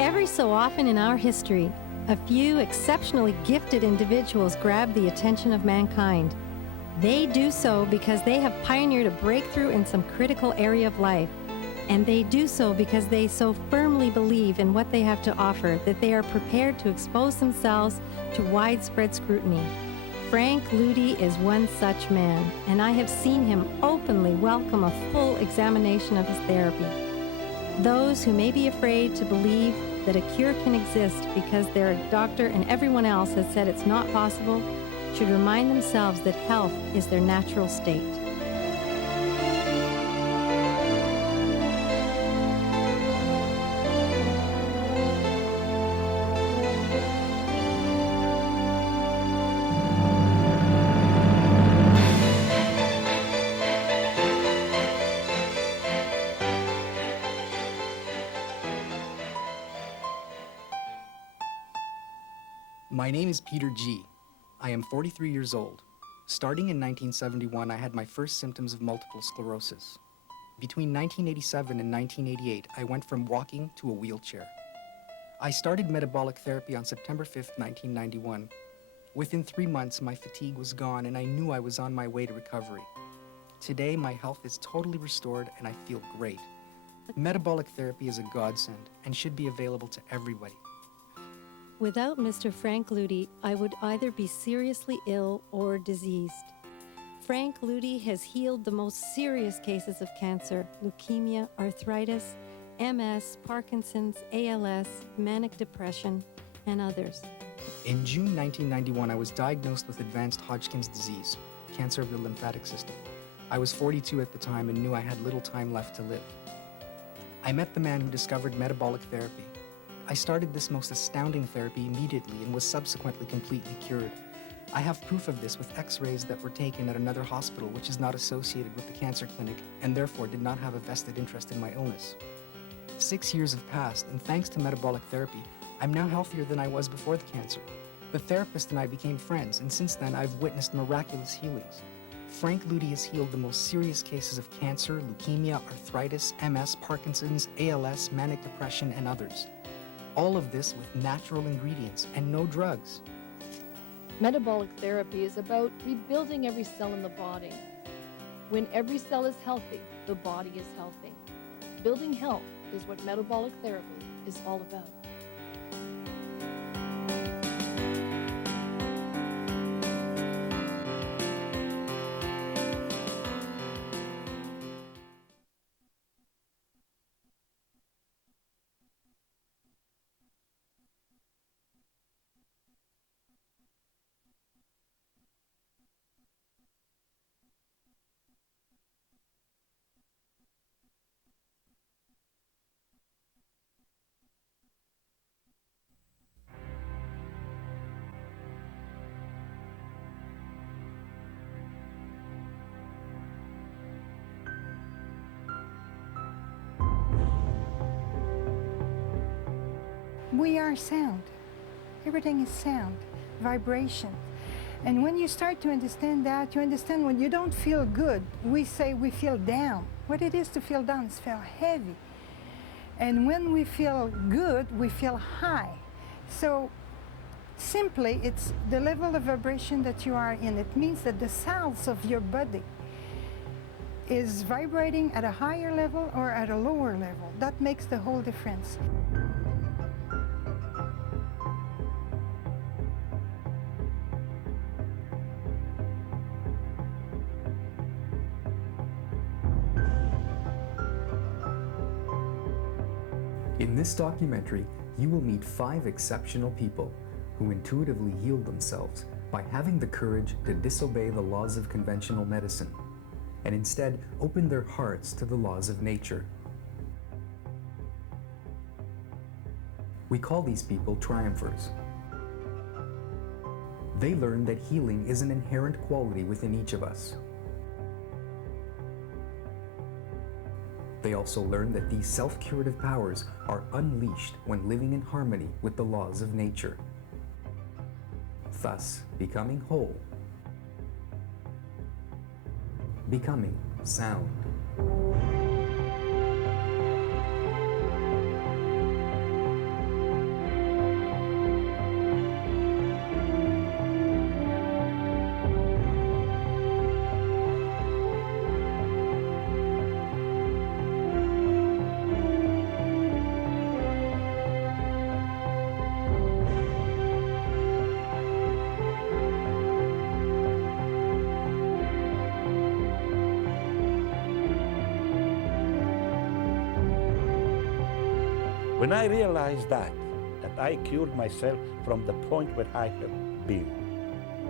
Every so often in our history, a few exceptionally gifted individuals grab the attention of mankind. They do so because they have pioneered a breakthrough in some critical area of life. And they do so because they so firmly believe in what they have to offer that they are prepared to expose themselves to widespread scrutiny. Frank Ludy is one such man, and I have seen him openly welcome a full examination of his therapy. Those who may be afraid to believe that a cure can exist because their doctor and everyone else has said it's not possible should remind themselves that health is their natural state. My name is Peter G. I am 43 years old. Starting in 1971, I had my first symptoms of multiple sclerosis. Between 1987 and 1988, I went from walking to a wheelchair. I started metabolic therapy on September 5th, 1991. Within 3 months, my fatigue was gone and I knew I was on my way to recovery. Today, my health is totally restored and I feel great. Metabolic therapy is a godsend and should be available to everybody. Without Mr. Frank Ludy, I would either be seriously ill or diseased. Frank Ludy has healed the most serious cases of cancer, leukemia, arthritis, MS, Parkinson's, ALS, manic depression, and others. In June 1991, I was diagnosed with advanced Hodgkin's disease, cancer of the lymphatic system. I was 42 at the time and knew I had little time left to live. I met the man who discovered metabolic therapy. I started this most astounding therapy immediately and was subsequently completely cured. I have proof of this with x-rays that were taken at another hospital which is not associated with the cancer clinic and therefore did not have a vested interest in my illness. 6 years have passed, and thanks to metabolic therapy, I'm now healthier than I was before the cancer. The therapist and I became friends, and since then I've witnessed miraculous healings. Frank Ludy has healed the most serious cases of cancer, leukemia, arthritis, MS, Parkinson's, ALS, manic depression, and others. All of this with natural ingredients and no drugs. Metabolic therapy is about rebuilding every cell in the body. When every cell is healthy, the body is healthy. Building health is what metabolic therapy is all about. We are sound. Everything is sound, vibration. And when you start to understand that, you understand when you don't feel good, we say we feel down. What it is to feel down is feel heavy. And when we feel good, we feel high. So simply, it's the level of vibration that you are in. It means that the cells of your body is vibrating at a higher level or at a lower level. That makes the whole difference. In this documentary, you will meet 5 exceptional people who intuitively healed themselves by having the courage to disobey the laws of conventional medicine and instead open their hearts to the laws of nature. We call these people triumphers. They learned that healing is an inherent quality within each of us. They also learned that these self-curative powers are unleashed when living in harmony with the laws of nature, thus becoming whole, becoming sound. When I realized that I cured myself from the point where I have been,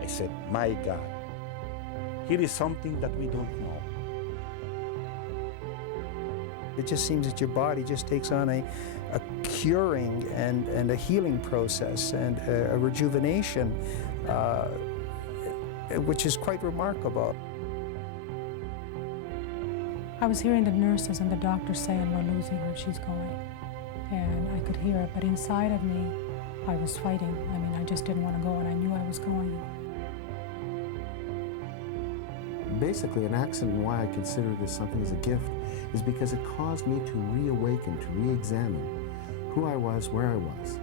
I said, my God, here is something that we don't know. It just seems that your body just takes on a curing and a healing process and a rejuvenation, which is quite remarkable. I was hearing the nurses and the doctors saying, we're losing her, she's going. And I could hear it, but inside of me, I was fighting. I mean, I just didn't want to go, and I knew I was going. Basically, an accident, and why I consider this something as a gift, is because it caused me to reawaken, to re-examine who I was, where I was.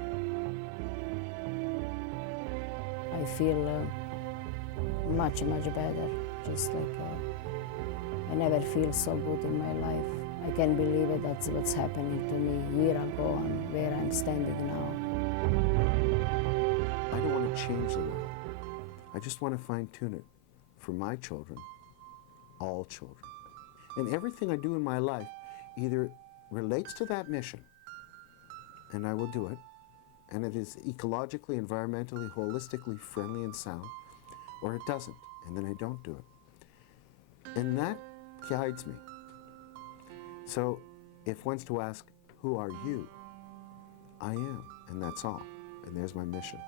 I feel much, much better, just like I never feel so good in my life. I can't believe it, that's what's happening to me a year ago and where I'm standing now. I don't want to change the world. I just want to fine-tune it for my children, all children. And everything I do in my life either relates to that mission, and I will do it, and it is ecologically, environmentally, holistically friendly and sound, or it doesn't, and then I don't do it. And that guides me. So if one's to ask, who are you? I am, and that's all. And there's my mission.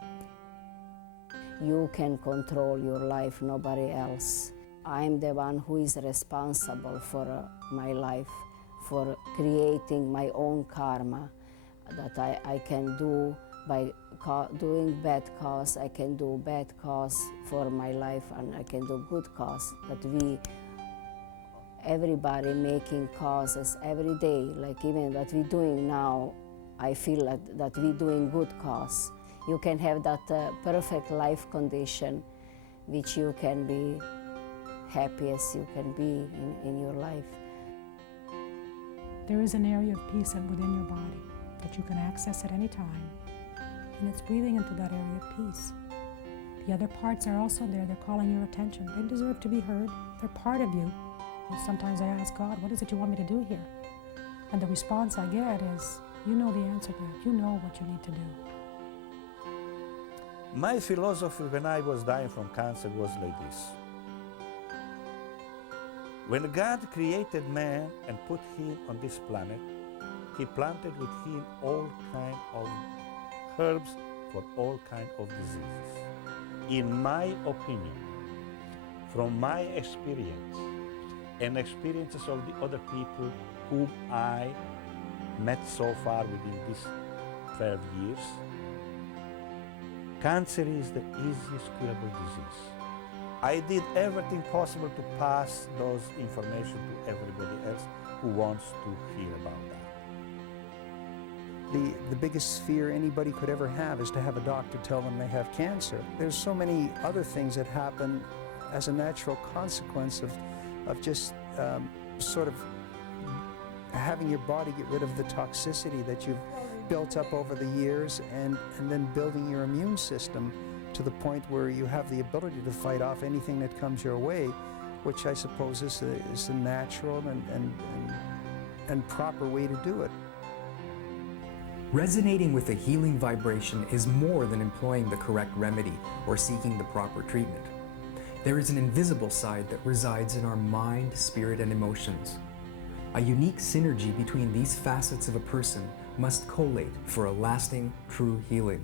You can control your life, nobody else. I'm the one who is responsible for my life, for creating my own karma that I can do by doing bad cause. I can do bad cause for my life, and I can do good cause. That everybody making causes every day, like even what we're doing now, I feel that we're doing good cause. You can have that perfect life condition, which you can be happy as you can be in your life. There is an area of peace within your body that you can access at any time, and it's breathing into that area of peace. The other parts are also there. They're calling your attention. They deserve to be heard. They're part of you. Sometimes I ask God, what is it you want me to do here? And the response I get is, you know the answer to that. You know what you need to do. My philosophy when I was dying from cancer was like this. When God created man and put him on this planet, he planted with him all kinds of herbs for all kinds of diseases. In my opinion, from my experience and experiences of the other people whom I met so far within these 12 years, cancer is the easiest curable disease. I did everything possible to pass those information to everybody else who wants to hear about that. The biggest fear anybody could ever have is to have a doctor tell them they have cancer. There's so many other things that happen as a natural consequence of just sort of having your body get rid of the toxicity that you've built up over the years, and then building your immune system to the point where you have the ability to fight off anything that comes your way, which I suppose is a natural and proper way to do it. Resonating with a healing vibration is more than employing the correct remedy or seeking the proper treatment. There is an invisible side that resides in our mind, spirit, and emotions. A unique synergy between these facets of a person must collate for a lasting, true healing.